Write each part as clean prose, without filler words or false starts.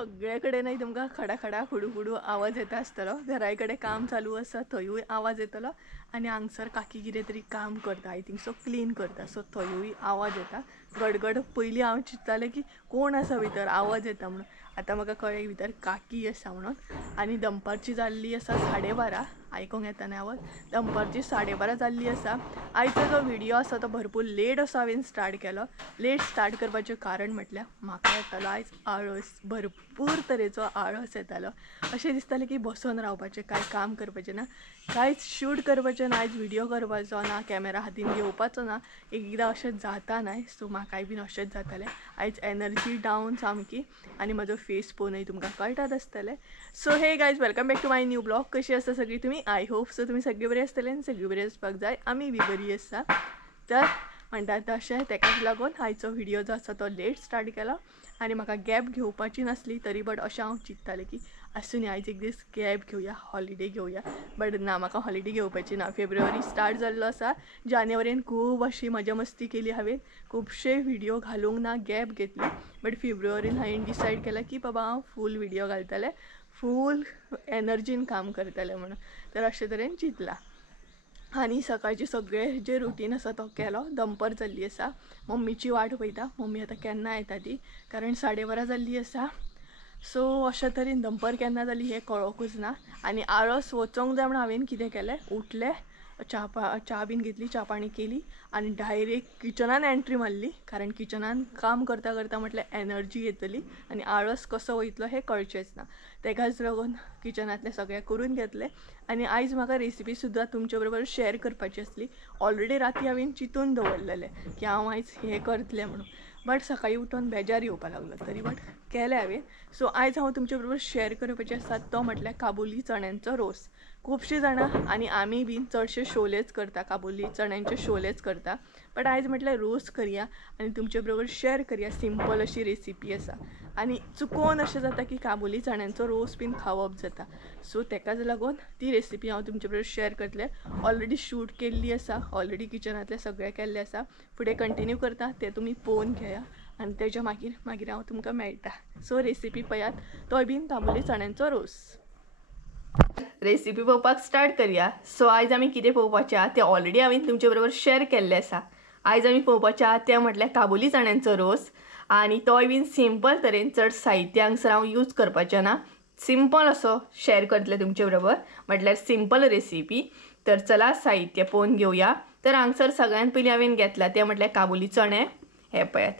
सगळ्याकडे नाही तुमका खडा खडा खुडू खुडू आवाज येता आसतलो। घराकडे काम चालू आसा थंयूय आवाज येतलो आणि हांगसर काकी कितें तरी काम करता, आय थिंक सो क्लीन करता, सो थंयूय आवाज येता गडगड। पयलीं हांव चिंततालें की कोण आसा भितर आवाज येता म्हणून, आतां म्हाका कळ्ळें भितर काकी आसा म्हणून। आनी दनपारची जाल्ली आसा 12:30, आयकूंक येता न्ही आवाज, दनपारची 12:30 जाल्ली आसा। आयचो जो व्हिडिओ आसा तो भरपूर लेट असो हांवें स्टार्ट केलो। लेट स्टार्ट करपाचें कारण म्हटल्यार म्हाका येतालो आयज आळस, भरपूर तरेचो आळस येतालो। अशें दिसतालें की बसून रावपाचें, कांय काम करपाचें ना, कांयच शूट करपाचें ना, आयज व्हिडिओ करपाचो ना, कॅमेरा हातीन घेवपाचो ना, एकदां अशें जाता ना, सो म्हाकाय बीन अशेंच जातालें। आयज एनर्जी डावन सामकी आनी म्हजो फेस पळोवनय तुमकां कळटात आसतलें। So hey guys, welcome back to my new blog. कशी आसता सगळीं तुमी? आय होप सो तुमी सगळीं बरी आसतले आनी सगळीं बरी आसपाक जाय, आमी बी बरी आसा। तर म्हणटात तशें तेकाच लागून आयचो व्हिडिओ जो आसा तो लेट स्टार्ट केलो आनी म्हाका गॅप घेवपाची नासली, तरी बट अशें हांव चिंततालें की आसूं न्ही आयज एक दीस गॅप घेवया, हॉलिडे घेवया, बट ना, म्हाका हॉलिडे घेवपाची ना। फेब्रुवारी स्टार्ट जाल्लो आसा, जानेवारीन खूब अशी मजा मस्ती केली हांवें, खुबशे व्हिडिओ घालूंक ना, गॅप घेतली, बट फेब्रुवारीन हांवें डिसायड केला की बाबा हांव फूल व्हिडिओ घालतलें, फूल एनर्जीन काम करतलें म्हणून। तर अशे तरेन चिंतलां आनी सकाळची सगळे जे रुटीन आसा तो केलो। दनपार जाल्ली आसा, मम्मीची वाट पळयता, मम्मी आतां केन्ना येता ती, कारण 12:30 जाल्ली आसा। सो अशा तरेन दनपार केन्ना जाली हें कळोकूच ना। आनी आळस वचोंक जाय म्हणून हांवें कितें केलें, उठलें, च्या बीन घेतली, च्या पाणी केली आनी डायरेक्ट किचनान एंट्री मारली, कारण किचनान काम करता करता म्हटल्यार एनर्जी येतली आनी आळस कसो वयतलो हें कळचेंच ना। तेकाच लागून किचनांतलें सगळें करून घेतलें आनी आयज म्हाका रेसिपी सुद्दां तुमचे बरोबर शेअर करपाची आसली। ऑलरेडी राती हांवें चिंतून दवरलेलें की हांव आयज हें करतलें म्हणून, बट सकाळीं उठून बेजार येवपाक लागलो, तरी बट केलें हांवें। सो आयज हांव तुमचे बरोबर शेअर करपाचें आसा तो म्हटल्यार काबुली चण्यांचो रोस। खुबशीं जाणां आनी आमी बीन चडशे शोलेच करता, काबुली चण्यांचे शोलेच करता, बट आयज म्हटल्यार रोस करया आनी तुमचे बरोबर शेअर करया। सिंपल अशी रेसिपी आसा आनी चुकोवन अशें जाता की काबुली चण्यांचो रोस बीन खावप जाता, सो तेकाच लागून ती रेसिपी हांव तुमचे बरोबर शेअर करतलें। ऑलरेडी शूट केल्ली आसा, ऑलरेडी किचनांतलें सगळें केल्लें आसा, फुडें कंटिन्यू करता तें तुमी पळोवन घेया आनी तेच्या मागीर हांव तुमकां मेळटा। सो रेसिपी पळयात, तोय बीन काबुली चण्यांचो रोस। रेसिपी पळोवपाक स्टार्ट करया। सो आयज आमी कितें पळोवपाचें आहा तें ऑलरेडी हांवें तुमचे बरोबर शेअर केल्लें आसा। आयज आमी पळोवपाचें आहा तें म्हटल्यार काबुली चण्यांचो रोस, आनी तोय बीन सिंपल तरेन, चड साहित्य हांगसर हांव यूज करपाचें ना, सिंपल असो शेअर करतलें तुमचे बरोबर, म्हटल्यार सिंपल रेसिपी। तर चला साहित्य पळोवन घेवया। तर हांगसर सगळ्यांत पयलीं हांवें घेतला तें म्हटल्यार काबुली चणे। हे पळयात,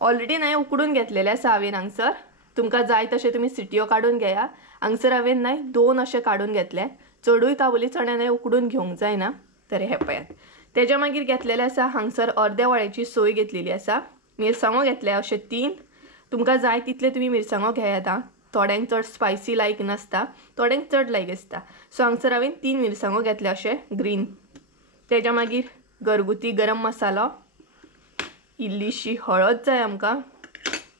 ऑलरेडी न्हय उकडून घेतलेले आसा हांवें हांगसर, तुमकां जाय तशें तुमी सिटयो काडून घेया। हांगसर हांवें न्हय 2 अशें काडून घेतले, चडूय काबुली चणे न्हय उकडून घेवंक जायना। तर हे पळयात, तेच्या मागीर घेतलेलें आसा हांगसर अर्द्या वळ्याची सोय घेतलेली आसा, मिरसांगो घेतले अशे 3, तुमकां जाय तितले तुमी मिरसांगो घेयात आं, थोड्यांक चड स्पायसी लायक नासता, थोड्यांक चड लायक आसता, सो हांगसर हांवें 3 मिरसांगो घेतले अशे ग्रीन। तेच्या मागीर घरगुती गरम मसालो, इल्लीशी हळद जाय आमकां,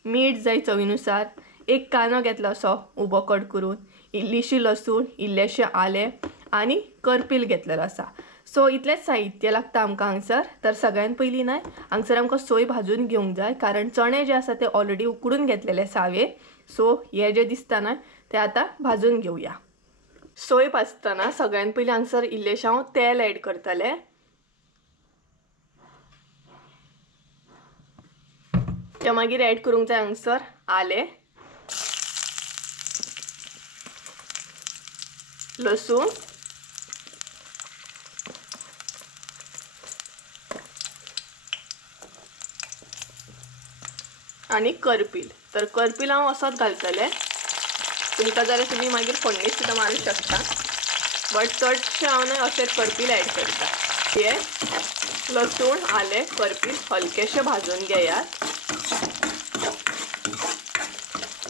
मीठ जाय चवीनुसार, एक कांदो घेतलो असो उबो कट करून, इल्लीशी लसूण, इल्लेशें आलें आनी करपील घेतलेलो आसा। सो इतलेंच साहित्य लागता आमकां हांगसर। तर सगळ्यांत पयलीं न्हय हांगसर आमकां सोय भाजून घेवंक जाय, कारण चणे जे आसा ते ऑलरेडी उकडून घेतलेले आसा हांवें, सो हे जे दिसता न्हय ते आतां भाजून घेवया। सोय भाजतना सगळ्यांत पयलीं हांगसर इल्लेशें हांव तेल एड करतलें, त्या मागीर एड करूंक जाय हांगसर आलें, लसूण, आनी करपील। तर करपील हांव असोच घालतलें, तुमकां जाल्यार तुमी मागीर फोडणी सुद्दां मारूंक शकता, बट चडशें हांव न्हय अशें करपील एड करता। हे लसूण, आलें, करपील हलकेशें भाजून घेयात।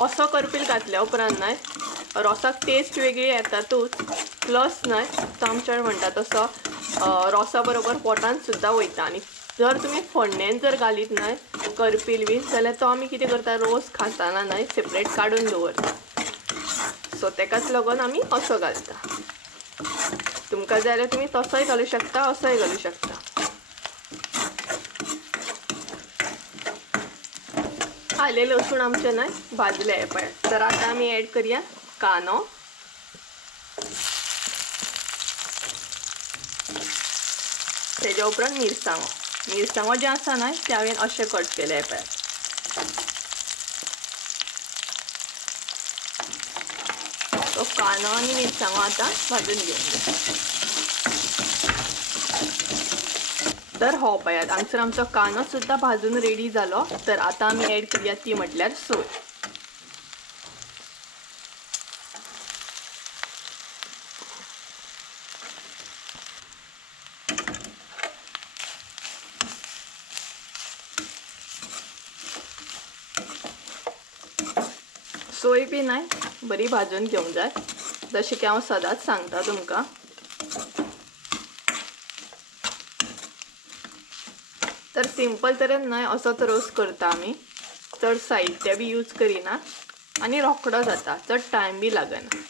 असो करपील घातल्या उपरांत न्हय रोसाक टेस्ट वेगळी येतातूच, प्लस न्हय तो आमचे म्हणटा तसो रोसा बरोबर पोटान सुद्दां वयता। आनी जर तुमी फोडणेन जर घालीत न्हय करपील बीन, जाल्यार तो आमी कितें करता, रोस खाताना न्हय सेपरेट काडून दवरता, सो तेकाच लागून आमी असो घालता। तुमकां जाय जाल्यार तुमी तसोय घालूं शकता, असोय घालूं शकता। आले लसूण आमचे नाही भाजले आहे पण. तर आता आम्ही ॲड करूया कांदो, तेज्या उपरांत मिरसांगो जे आसा न्हय ते हांवें अशें कट केले आहे पळय. तो कांदो आनी मिरसांगो आतां भाजून घेवंक जाय. तर हो पळयात हांगसर आमचो कांदो सुद्दां भाजून रेडी जालो. तर आतां आमी ॲड करूया ती म्हटल्यार सोय. सोय बी नाही बरी भाजून घेवंक जाय, जशें की हांव सदांच सांगता तुमकां. तर सिंपल तरेन न्हय असोच रोस करता आमी. चड साहित्य बी यूज करिना आनी रोखडो जाता, चड टायम बी लागना.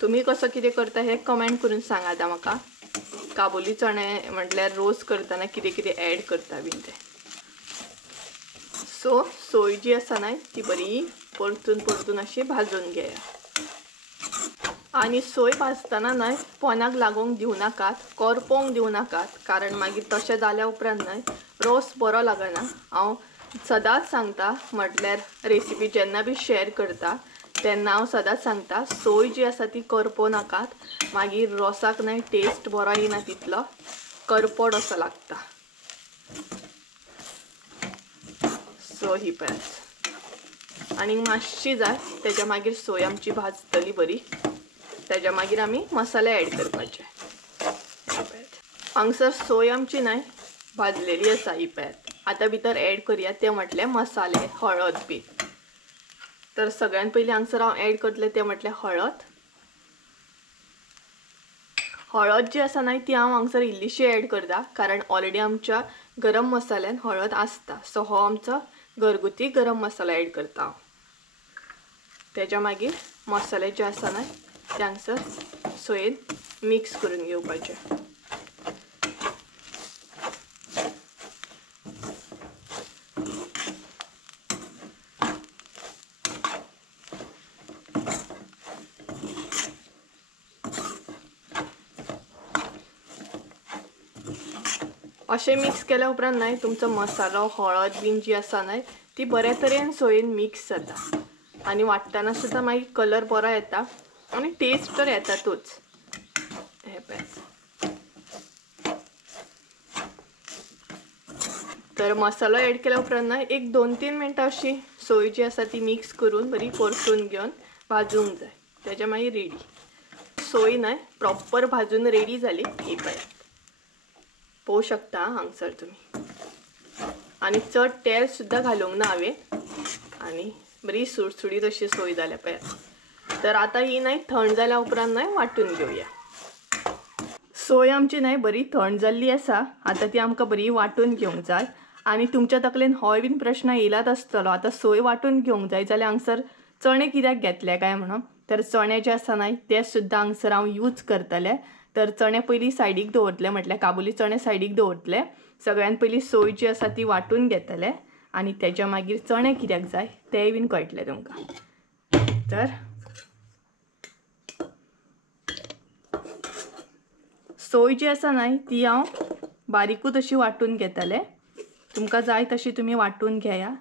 तुम्ही कसो कितें करता हे कमेंट करून सांगात म्हाका. काबुली चणे म्हटल्यार रोस करतना कितें कितें ॲड करता बीन ते. सो सोय जी आसा न्हय ती बरी परतून अशी भाजून घेया. आनी सोय भाजतना न्हय पोनाक लागूंक दिवं नाकात, करपोंक दिवं नाकात, कारण मागीर तशें जाल्या उपरांत न्हय रोस बरो लागना. हांव सदांच सांगता म्हटल्यार रेसिपी जेन्ना बी शेअर करता तेन्ना हांव सदांच सांगता सोय जी आसा ती करपो नाकात, मागीर रोसाक न्हय टेस्ट बरो येना, तितलो करपोड असो लागता. सो ही पळयात आनी मातशी जाय तेज्या मागीर सोय आमची भाजतली बरी. तेज्या मागीर आमी मसाले ॲड करपाचे. हांगसर सोय आमची न्हय भाजलेली आसा ही पळयात. आतां भितर ॲड करूया ते म्हटले मसाले, हळद बी. तर सगळ्यात पयलीं हांगसर हांव ॲड करतले ते म्हटले हळद. हळद जी आसा न्हय ती हांव हांगसर इल्लीशी ॲड करता, कारण ऑलरेडी आमच्या गरम मसाल्यान हळद आसता. सो हो आमचो घरगुती गरम मसाला ॲड करता हांव. तेज्या मागीर मसाले जे आसा न्हय ते हांगसर सोयेन मिक्स करून घेवपाचे. अशें मिक्स केल्या उपरांत न्हय तुमचो मसालो, हळद बीन जी आसा न्हय ती बऱ्या तरेन सोयेन मिक्स जाता. आनी वाटतना सुद्दां मागीर कलर बरो येता आनी टेस्ट तर येतातूच. हे पळय. तर मसालो ॲड केल्या उपरांत न्हय एक 2-3 मिनटां अशी सोय जी आसा ती मिक्स करून बरी परतून घेवन भाजूंक जाय. तेज्या मागीर रेडी. सोय न्हय प्रॉपर भाजून रेडी जाली ही पळयात. पळोवंक शकता हांगसर तुमी. आनी चड तेल सुद्दां घालूंक ना हांवें आनी बरी सुडसुडीत अशी सोय जाल्या पळयात. तर आतां ही न्हय थंड जाल्या उपरांत न्हय वांटून घेवया. सोय आमची न्हय बरी थंड जाल्ली आसा. आतां ती आमकां बरी वांटून घेवंक जाय. आनी तुमच्या तकलेन होय बीन प्रश्न येयलाच आसतलो, आतां सोय वांटून घेवंक जाय जाल्यार हांगसर चणे कित्याक घेतले काय म्हणून. तर चणे जे आसा न्हय ते सुद्दां हांगसर हांव यूज करतलें. तर चणे पयलीं सायडीक दवरतले, म्हटल्यार काबुली चणे सायडीक दवरतले. सगळ्यात पयलीं सोय जी आसा ती वांटून घेतले आनी तेज्या मागीर चणे कित्याक जाय तेंय बीन कळटलें तुमकां. तर सोय जी आसा न्हय ती हांव बारीकूच अशी वांटून घेतले. तुमकां जाय तशी तुमी वांटून घेया.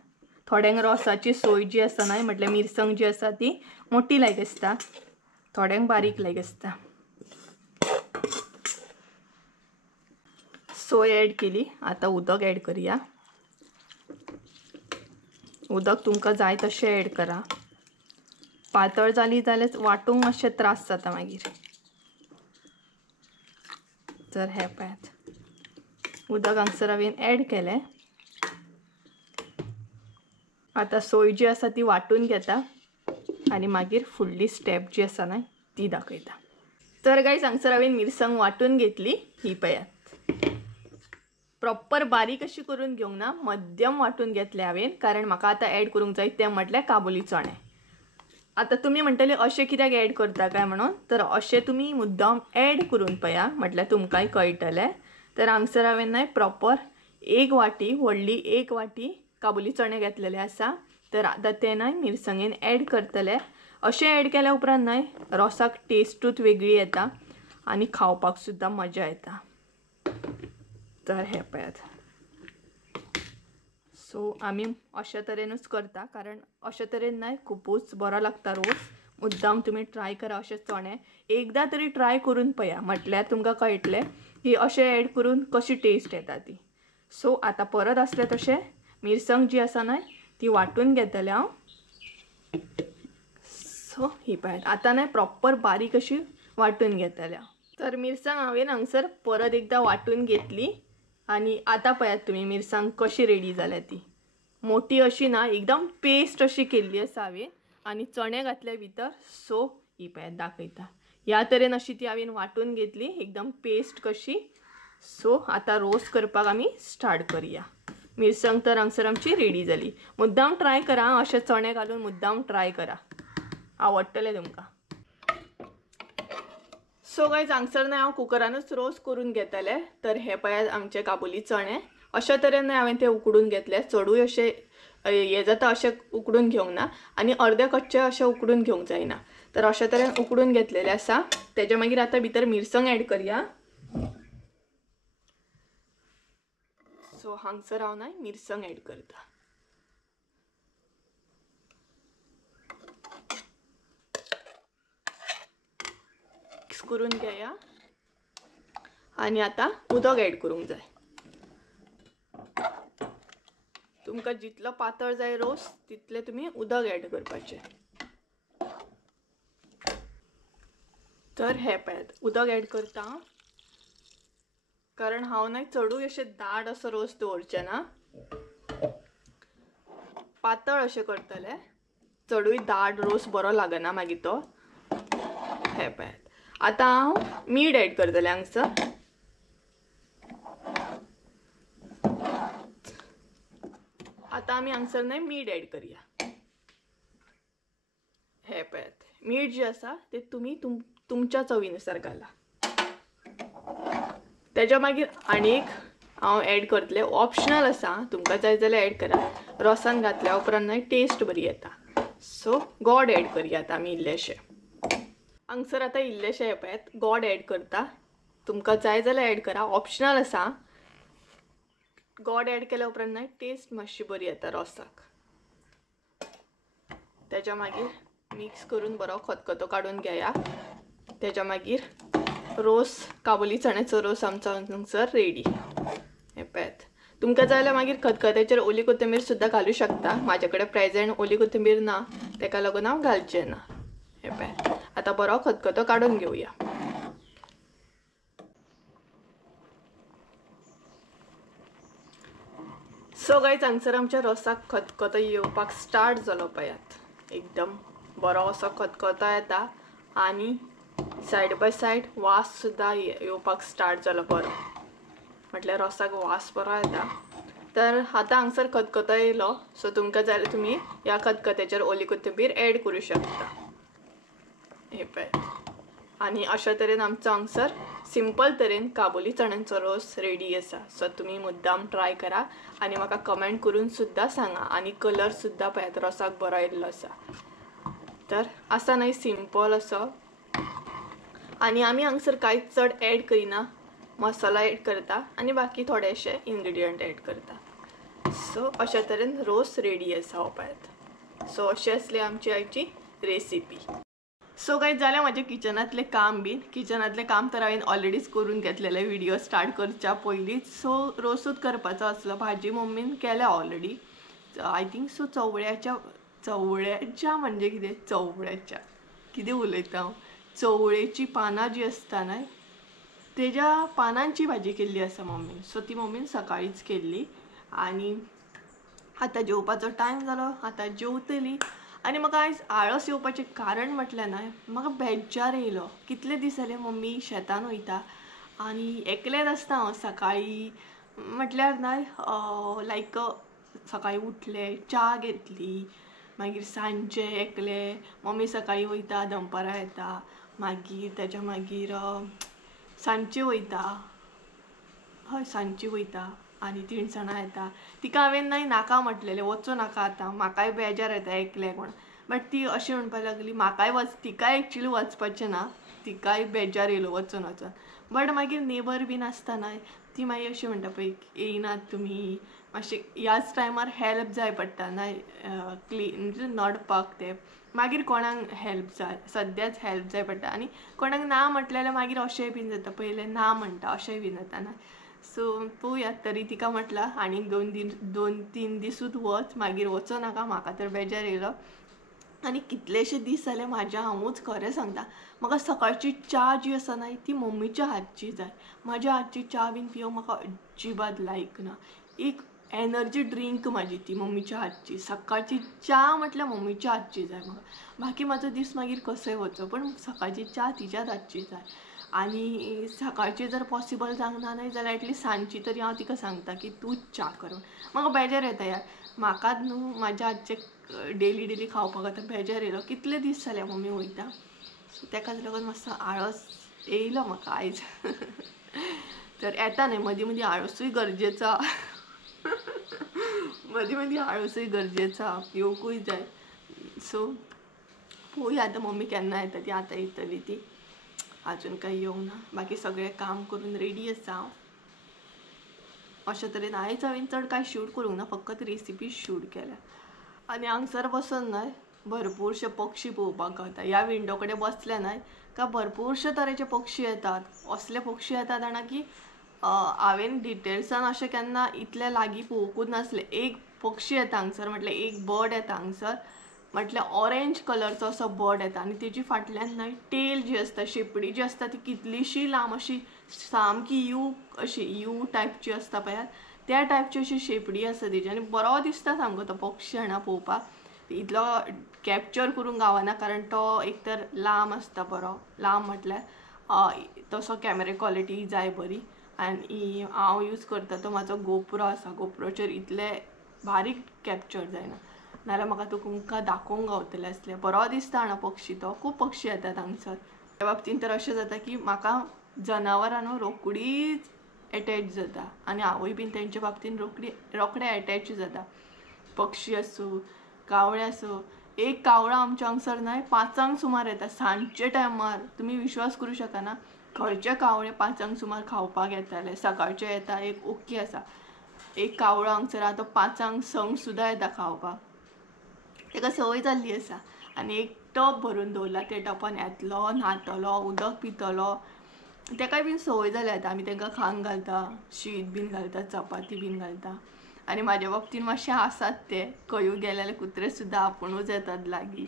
थोड्यांक रोसाची सोय जी आसा न्हय म्हटल्यार मिरसांग जी आसा ती मोठी लायक आसता, थोड्यांक बारीक लायक आसता. सोय ॲड केली. आतां उदक ॲड करूया. उदक तुमकां जाय तशें ॲड करा. पातळ जाली जाल्यार वांटूंक मातशें त्रास जाता मागीर. तर हे पळयात उदक हांगसर हांवें ॲड केलें. आतां सोय जी आसा ती वांटून घेता आनी मागीर फुडली स्टेप जी आसा न्हय ती दाखयता. तर गायज हांगसर हांवें मिरसांग वांटून घेतली ही पळयात. प्रॉपर बारीक अशी करून घेवंक ना, मध्यम वांटून घेतले हांवें, कारण म्हाका आतां ॲड करूंक जाय ते म्हटल्यार काबुली चणे. आतां तुमी म्हणटले अशें कित्याक ॲड करता काय म्हणून. तर अशें तुमी मुद्दाम ॲड करून पळया म्हटल्यार तुमकांय कळटलें. तर हांगसर हांवें न्हय प्रॉपर 1 वाटी व्हडली 1 वाटी काबुली चणे घेतलेले आसा. तर आता ते नाही मिरसांगेन ॲड करतले. अशें ॲड केल्या उपरांत नाही रोसाक टेस्टूच वेगळी येता आणि खावपाक सुद्दां मजा येता. तर हे पळयात. सो आमी अशा तरेनूच करता, कारण अशा तरेन नाही खूपच बरो लागता रोस. मुद्दाम तुम्ही ट्राय करा अशे चणे. एकदा तरी ट्राय करून पळया, म्हटल्यार तुमकां कळटलें की अशें ॲड करून कशी टेस्ट येता ती. सो आता परत आसले तशें मिरसांग जी आसा न्हय ती वाटून घेतले हांव. सो ही पळयात आता नाही प्रॉपर बारीक अशी वाटून घेतले हांव. तर मिरसांग हांवें हांगसर परत एकदा वाटून घेतली आणि आता पळयात तुम्ही मिरसांग कशी रेडी जाल्या ती. मोठी अशी ना एकदम पेस्ट अशी केल्ली आसा हांवें आणि चणे घातले भितर. सो ही पळयात दाखयता. ह्या तरेन अशी ती हांवें वाटून घेतली एकदम पेस्ट कशी. सो आता रोस्ट करपाक आमी स्टार्ट करूया. मिरसांग तर हांगसर आमची रेडी जाली. मुद्दाम ट्राय करा, अशे चणे घालून मुद्दाम ट्राय करा, आवडटले तुमकां. सो गायज हांगसर न्हय हांव कुकरानूच रोस्ट करून घेतले. तर हे पळयात आमचे काबुली चणे. अशा तरेन हांवें ते उकडून घेतले. चडूय अशे हे जाता अशे उकडून घेवंक ना आनी अर्दे कच्चे अशे उकडून घेवंक जायना. तर अशा तरेन उकडून घेतलेले आसा. तेज्या मागीर आतां भितर मिरसांग ॲड करया. सो हांगसर हांव न्हय मिरसांग ॲड करता. मिक्स करून घेया आणि आता उदक ॲड करूंक जाय. तुमकां जितलो पातळ जाय रोस तितले तुम्ही उदक ॲड करपाचें. तर हे पळयात उदक ॲड करता, कारण हांव न्हय चडूय अशें दाट असो रोस दवरचें ना, पातळ अशें करतले. चडूय दाट रोस बरो लागना मागीर तो. हे पळयात आतां हांव मीठ ॲड करतलें हांगसर. आता आमी हांगसर न्हय मीठ ॲड करया. हे पळयात मीठ जे आसा ते तुमी तुमच्या चवीनुसार घाला. तेज्या मागीर आनीक हांव ॲड करतलें, ऑप्शनल आसा, तुमकां जाय जाल्यार ॲड करा. रोसान घातल्या उपरांत न्हय टेस्ट बरी येता. सो गोड ॲड करया आतां आमी इल्लेशें. हांगसर आतां इल्लेशें हे पळयात गोड ॲड करता. तुमकां जाय जाल्यार ॲड करा, ऑप्शनल आसा. गोड ॲड केल्या उपरांत न्हय टेस्ट मातशी बरी येता रोसाक. तेज्या मागीर मिक्स करून बरो खतखतो काडून घेया. तेज्या मागीर रोस काबुली चण्याचो रोस आमचो हांगसर रेडी. हे पळयात तुमकां जाय जाल्यार मागीर खतखत्याचेर ओली कोथिंबीर सुद्दां घालूं शकता. म्हाजे कडेन प्रेझेंट ओली कोथिंबीर ना, तेका लागून हांव घालचें ना. हे पळयात आतां बरो खतखतो काडून घेवया. सो गायज हांगसर आमच्या रोसाक खतखतो येवपाक स्टार्ट जालो. पळयात एकदम बरो असो खतखतो येता आनी सायड बाय सायड वास सुद्दां येवपाक स्टार्ट जालो बरो, म्हटल्यार रोसाक वास बरो येता. तर आतां हांगसर खतखतो येयलो. सो तुमकां जाय जाल्यार तुमी ह्या खतखत्याचेर ओली कोथिंबीर ॲड करूं शकता. हे पळयात आनी अशा तरेन आमचो हांगसर सिंपल तरेन काबुली चण्यांचो रोस रेडी आसा. सो तुमी मुद्दाम ट्राय करा आनी म्हाका कमेंट करून सुद्दां सांगा. आनी कलर सुद्दां पळयात रोसाक बरो येयल्लो आसा. तर आसा न्हय सिंपल असो. आनी आमी हांगसर कांयच चड ॲड करिना, मसाला ॲड करता आनी बाकी थोडेशे इन्ग्रेडियंट ॲड करता. सो अशा तरेन रोस रेडी आसा हो पळयात. सो अशी आसली आमची आयची रेसिपी. सो गायज जालें म्हाजें किचनांतलें काम बीन. किचनांतलें काम तर हांवें ऑलरेडीच करून घेतलेलें व्हिडिओ स्टार्ट करच्या पयलींच. सो रोसूच करपाचो आसलो. भाजी मम्मीन केल्या ऑलरेडी. आय थिंक सो चवळ्याच्या म्हणजे कितें चवळ्याच्या कितें उलयता हांव, चवळेची पानां जी आसता न्हय तेज्या पानांची भाजी केल्ली आसा मम्मीन. सो ती मम्मीन सकाळीच केल्ली आनी आतां जेवपाचो टायम जालो. आतां जेवतली आनी म्हाका आयज आळस येवपाचें कारण म्हटल्यार न्हय म्हाका बेज्जार येयलो. कितले दीस जाले मम्मी शेतान वयता आनी एकलेंच आसता हांव सकाळी. म्हटल्यार न्हय लायक सकाळी उठले, च्या घेतली, मागीर सांजचे एकले, मम्मी सकाळी वयता दनपारां येता, मागीर तेज्या मागीर सांजची वयता, हय सांजची वयता, आनी तिणसाणां येता. तिका हांवें न्हय नाका म्हटलेलें वचूं नाका आतां, म्हाकाय बेजार येता एकल्याक म्हण. बट ती अशी म्हणपाक लागली म्हाकाय तिकाय एक्चुली वचपाचें ना, तिकाय बेजार येयलो वचून वचून. बट मागीर नेबर बीन आसता न्हय, ती मागीर अशी म्हणटा पळय येयनात तुमी, मातशें ह्याच टायमार हेल्प जाय पडटा न्हय, क्लीन म्हणजे नडपाक ते. मागीर कोणाक हेल्प जाय, सद्याच हेल्प जाय पडटा. आनी कोणाक ना म्हटलें जाल्यार मागीर अशेंय बीन जाता, पयलें ना म्हणटा अशेंय बीन जाता न्हय. सो पळोवया. तरी तिका म्हटलां आनीक 2-3 दिसूच वच, मागीर वचूं नाका, म्हाका तर बेजार येयलो. आनी कितलेशे दीस जाले म्हाज्या, हांवूच खरें सांगता, म्हाका सकाळची च्या जी आसा न्हय ती मम्मीच्या हातची जाय. म्हाज्या हातची च्या बीन पिवंक म्हाका अजिबात लायक ना. एक एनर्जी ड्रिंक म्हाजी ती मम्मीच्या हातची. सकाळची च्या म्हटल्यार मम्मीच्या हातची जाय म्हाका. बाकी म्हाजो दीस मागीर कसोय वचो, पण सकाळची च्या तिच्याच हातची जाय. आनी सकाळची जर पॉसिबल जावंक ना जाल्यार एटलीस्ट सांजची तरी हांव तिका सांगता की तूंच च्या कर. म्हाका बेजार येता यार, म्हाकाच न्हू म्हाज्या हातचें डेली खावपाक आतां बेजार येयलो. कितले दीस जाले मम्मी वयता. सो ताकाच लागून मातसो आळस येयलो म्हाका आयज. तर येता न्हय मदीं मदीं आळसूय गरजेचा. मदीं आळसूय गरजेचा, येवकूय जाय. सो पळोवया आतां मम्मी केन्ना येता ती. आतां येतली ती, अजून काही येवंक ना. बाकी सगळें काम करून रेडी आसा हांव. अशे तरेन आयज हांवें चड कांय शूट करूंक ना, फकत रेसिपी शूट केल्या. आनी हांगसर बसून न्हय भरपूरशे पक्षी पळोवपाक गावता. ह्या विंडो कडेन बसले न्हय काय भरपूरशे तरेचे पक्षी येतात. असले पक्षी येतात जाणा की हांवें डिटेल्सान अशें केन्ना इतले लागीं पळोवंकूच नासले. एक पक्षी येता हांगसर, म्हटल्यार एक बर्ड येता हांगसर, म्हटल्यार ऑरेंज कलरचो असो बर्ड येता. आनी तेजी फाटल्यान न्हय टेल जी आसता, शेपडी जी आसता ती कितलीशी लांब अशी सामकी यू टायपची आसता पळयात, त्या टायपची अशी शेपडी आसा तेजी. आनी बरो दिसता सामको तो पक्षी जाणा पळोवपाक. इतलो कॅप्चर करूंक गावना कारण तो एक तर लांब आसता बरो. लांब म्हटल्यार तसो कॅमेरा क्वॉलिटी जाय बरी. आनी हांव यूज करता तो म्हाजो गोप्रो आसा. गोप्रोचेर इतले बारीक कॅप्चर जायना, नाल्यार म्हाका तुमकां दाखोवंक गावतलें आसलें. बरो दिसता जाणा पक्षी तो. खूब पक्षी येतात हांगसर. त्या बाबतींत तर अशें जाता की म्हाका जनावरां न्हू रोखडीच एटॅच जाता. आनी हांवूय बीन तेंच्या बाबतींत रोखडें एटॅच जाता. पक्षी आसूं, कावळे आसूं. एक कावळो आमच्या हांगसर न्हय 5 सुमार येता सांजचे टायमार. तुमी विश्वास करूं शकना, खंयचे कावळे 5 सुमार खावपाक येताले. सकाळचे येता, एक ओके आसा. एक कावळो हांगसर आहा तो 5 संक सुद्दां येता खावपाक. ताका संवय जाल्ली आसा. आनी एक टब भरून दवरला, त्या टबान येतलो, न्हातलो, उदक पितलो. ताकाय बीन संवय जाल्या आतां. आमी तांकां खावंक घालता, शीत बीन घालता, चपाती बीन घालता. आनी म्हाज्या बाबतींत मातशें आसात ते. खंयूय गेले जाल्यार कुत्रे सुद्दां आपुणूच येतात लागीं.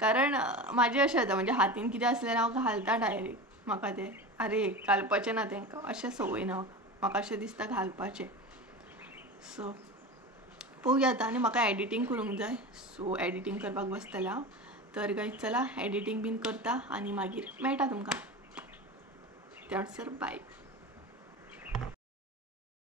कारण म्हाजें अशें जाता, म्हणजे हातीन कितें आसल्यार हांव घालता डायरेक्ट. म्हाका तें आरे घालपाचें ना तांकां अशें संवय ना म्हाका. अशें दिसता घालपाचें. सो पळोवया आतां. आनी म्हाका एडिटींग करूंक जाय, सो एडिटींग करपाक बसतलें हांव. तर गायज चला एडिटींग बीन करता आनी मागीर मेळटा तुमकां. त्यासर बाय.